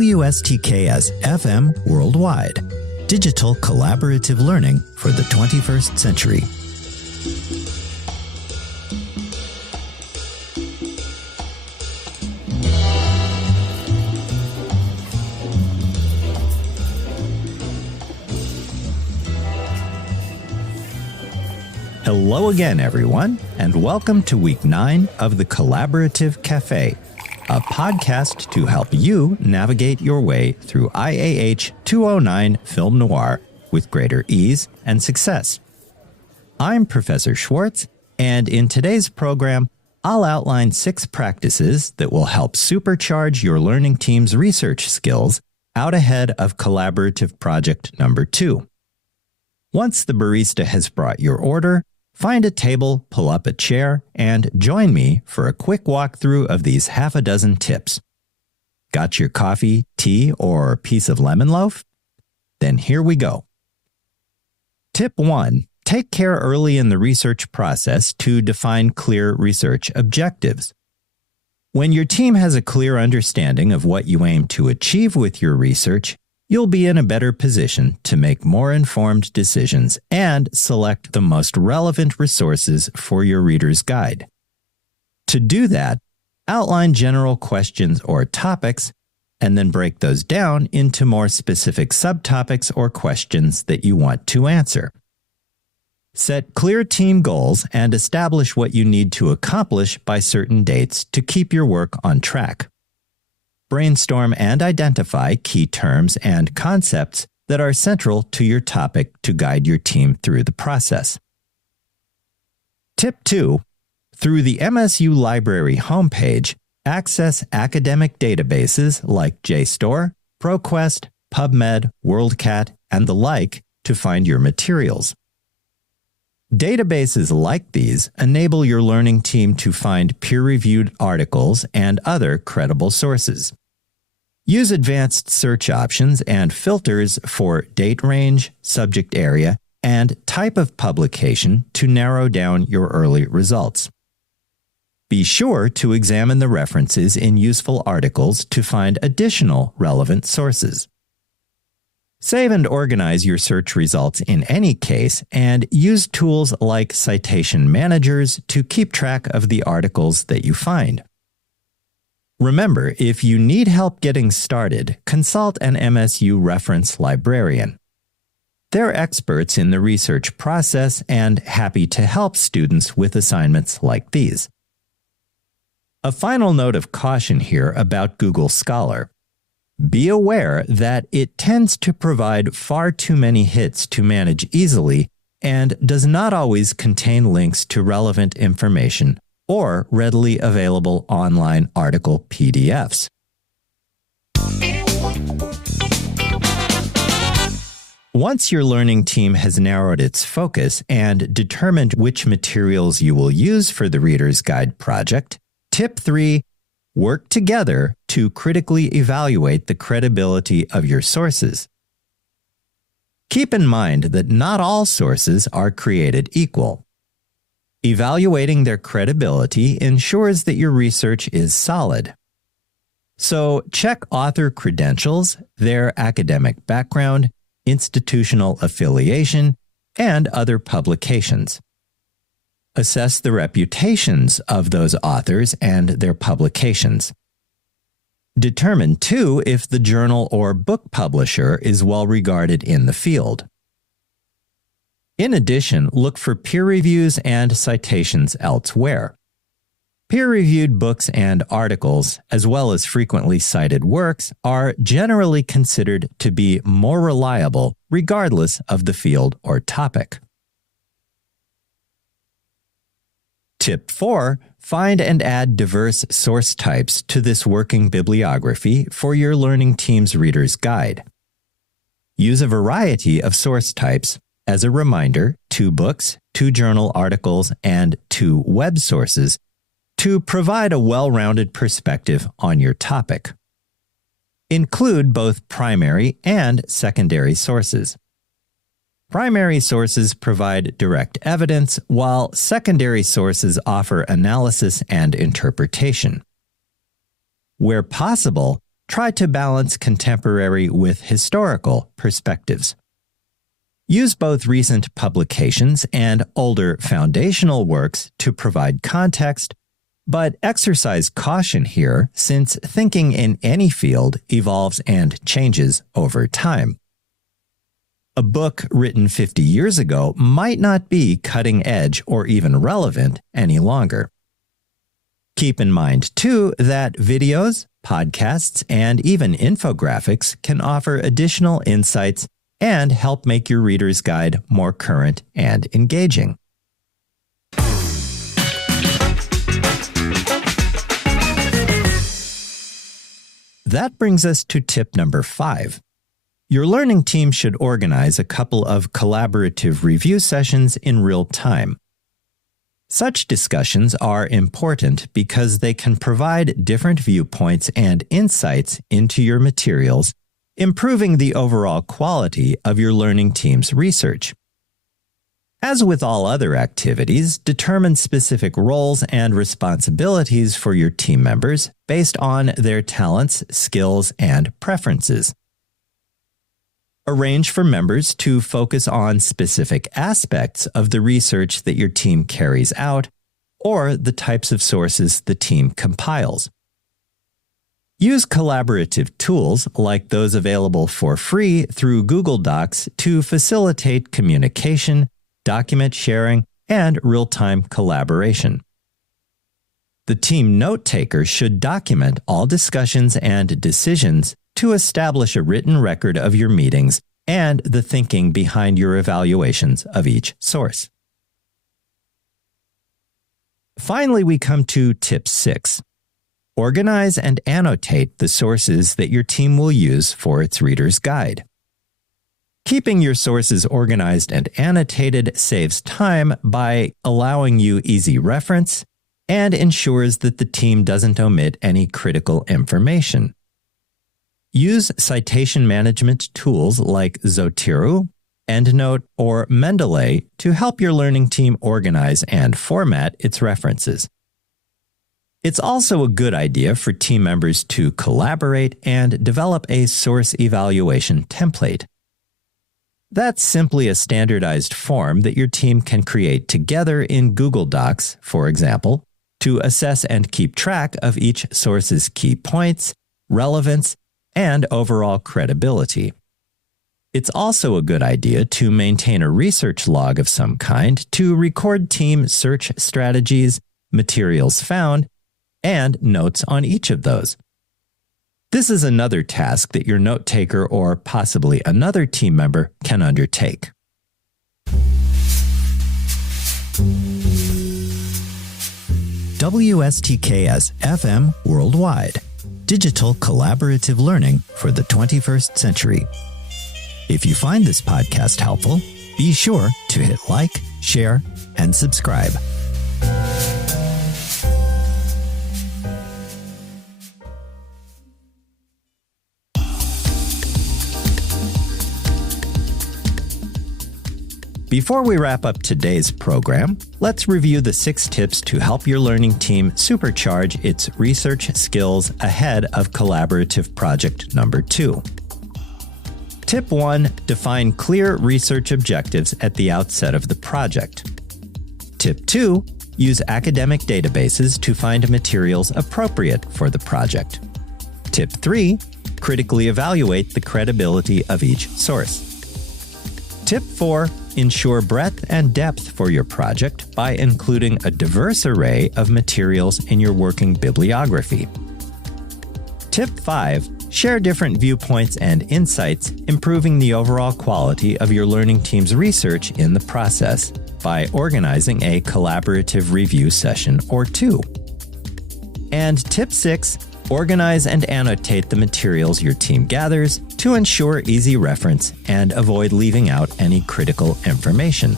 WSTKS-FM Worldwide. Digital collaborative learning for the 21st century. Hello again, everyone, and welcome to Week 9 of the Collaborative Café, a podcast to help you navigate your way through IAH 209 film noir with greater ease and success. I'm Professor Schwartz, and in today's program, I'll outline 6 practices that will help supercharge your learning team's research skills out ahead of collaborative project number 2. Once the barista has brought your order, find a table, pull up a chair, and join me for a quick walkthrough of these half a dozen tips. Got your coffee, tea, or piece of lemon loaf? Then here we go. Tip 1. Take care early in the research process to define clear research objectives. When your team has a clear understanding of what you aim to achieve with your research, you'll be in a better position to make more informed decisions and select the most relevant resources for your reader's guide. To do that, outline general questions or topics, and then break those down into more specific subtopics or questions that you want to answer. Set clear team goals and establish what you need to accomplish by certain dates to keep your work on track. Brainstorm and identify key terms and concepts that are central to your topic to guide your team through the process. Tip 2. Through the MSU Library homepage, access academic databases like JSTOR, ProQuest, PubMed, WorldCat, and the like to find your materials. Databases like these enable your learning team to find peer-reviewed articles and other credible sources. Use advanced search options and filters for date range, subject area, and type of publication to narrow down your early results. Be sure to examine the references in useful articles to find additional relevant sources. Save and organize your search results in any case, and use tools like citation managers to keep track of the articles that you find. Remember, if you need help getting started, consult an MSU reference librarian. They're experts in the research process and happy to help students with assignments like these. A final note of caution here about Google Scholar. Be aware that it tends to provide far too many hits to manage easily and does not always contain links to relevant information or readily available online article PDFs. Once your learning team has narrowed its focus and determined which materials you will use for the Reader's Guide project, Tip 3, work together to critically evaluate the credibility of your sources. Keep in mind that not all sources are created equal. Evaluating their credibility ensures that your research is solid. So check author credentials, their academic background, institutional affiliation, and other publications. Assess the reputations of those authors and their publications. Determine, too, if the journal or book publisher is well regarded in the field. In addition, look for peer reviews and citations elsewhere. Peer-reviewed books and articles, as well as frequently cited works, are generally considered to be more reliable regardless of the field or topic. Tip 4. Find and add diverse source types to this working bibliography for your learning team's reader's guide. Use a variety of source types. As a reminder, 2 books, 2 journal articles, and 2 web sources to provide a well-rounded perspective on your topic. Include both primary and secondary sources. Primary sources provide direct evidence, while secondary sources offer analysis and interpretation. Where possible, try to balance contemporary with historical perspectives. Use both recent publications and older foundational works to provide context, but exercise caution here since thinking in any field evolves and changes over time. A book written 50 years ago might not be cutting edge or even relevant any longer. Keep in mind, too, that videos, podcasts, and even infographics can offer additional insights and help make your reader's guide more current and engaging. That brings us to tip number 5. Your learning team should organize a couple of collaborative review sessions in real time. Such discussions are important because they can provide different viewpoints and insights into your materials, improving the overall quality of your learning team's research. As with all other activities, determine specific roles and responsibilities for your team members based on their talents, skills, and preferences. Arrange for members to focus on specific aspects of the research that your team carries out or the types of sources the team compiles. Use collaborative tools like those available for free through Google Docs to facilitate communication, document sharing, and real-time collaboration. The team note-taker should document all discussions and decisions to establish a written record of your meetings and the thinking behind your evaluations of each source. Finally, we come to tip 6. Organize and annotate the sources that your team will use for its reader's guide. Keeping your sources organized and annotated saves time by allowing you easy reference and ensures that the team doesn't omit any critical information. Use citation management tools like Zotero, EndNote, or Mendeley to help your learning team organize and format its references. It's also a good idea for team members to collaborate and develop a source evaluation template. That's simply a standardized form that your team can create together in Google Docs, for example, to assess and keep track of each source's key points, relevance, and overall credibility. It's also a good idea to maintain a research log of some kind to record team search strategies, materials found, and notes on each of those. This is another task that your note-taker or possibly another team member can undertake. WSTKS-FM Worldwide. Digital collaborative learning for the 21st century. If you find this podcast helpful, be sure to hit like, share, and subscribe. Before we wrap up today's program, let's review the 6 tips to help your learning team supercharge its research skills ahead of collaborative project number 2. Tip 1. Define clear research objectives at the outset of the project. Tip 2. Use academic databases to find materials appropriate for the project. Tip 3. Critically evaluate the credibility of each source. Tip 4. Ensure breadth and depth for your project by including a diverse array of materials in your working bibliography. Tip 5. Share different viewpoints and insights, improving the overall quality of your learning team's research in the process by organizing a collaborative review session or 2. And Tip 6. Organize and annotate the materials your team gathers to ensure easy reference and avoid leaving out any critical information.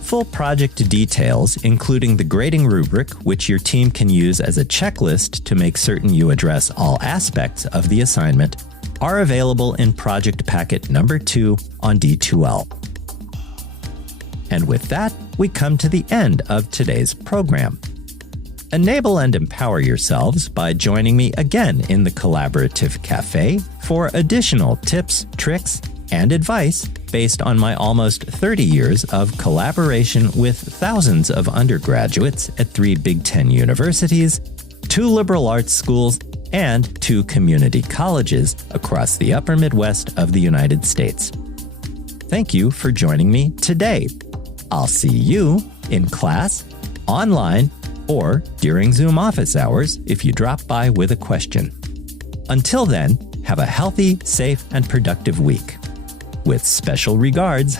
Full project details, including the grading rubric, which your team can use as a checklist to make certain you address all aspects of the assignment, are available in Project Packet number 2 on D2L. And with that, we come to the end of today's program. Enable and empower yourselves by joining me again in the Collaborative Café for additional tips, tricks, and advice based on my almost 30 years of collaboration with thousands of undergraduates at 3 Big Ten universities, 2 liberal arts schools, and 2 community colleges across the upper Midwest of the United States. Thank you for joining me today. I'll see you in class, online, or during Zoom office hours if you drop by with a question. Until then, have a healthy, safe, and productive week. With special regards,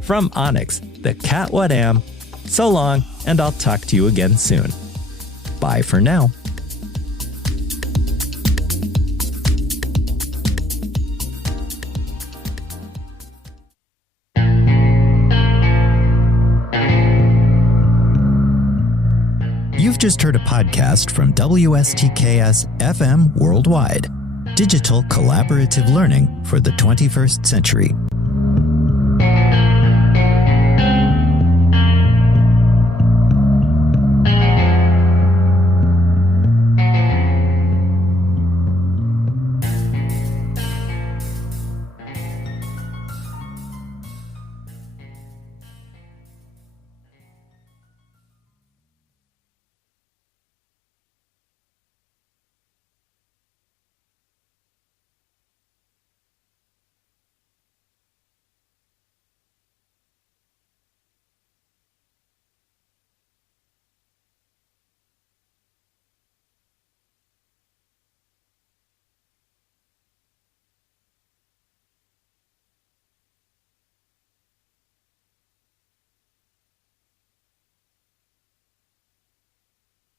from Onyx, the cat what am. So long, and I'll talk to you again soon. Bye for now. You've just heard a podcast from WSTKS-FM Worldwide, digital collaborative learning for the 21st century.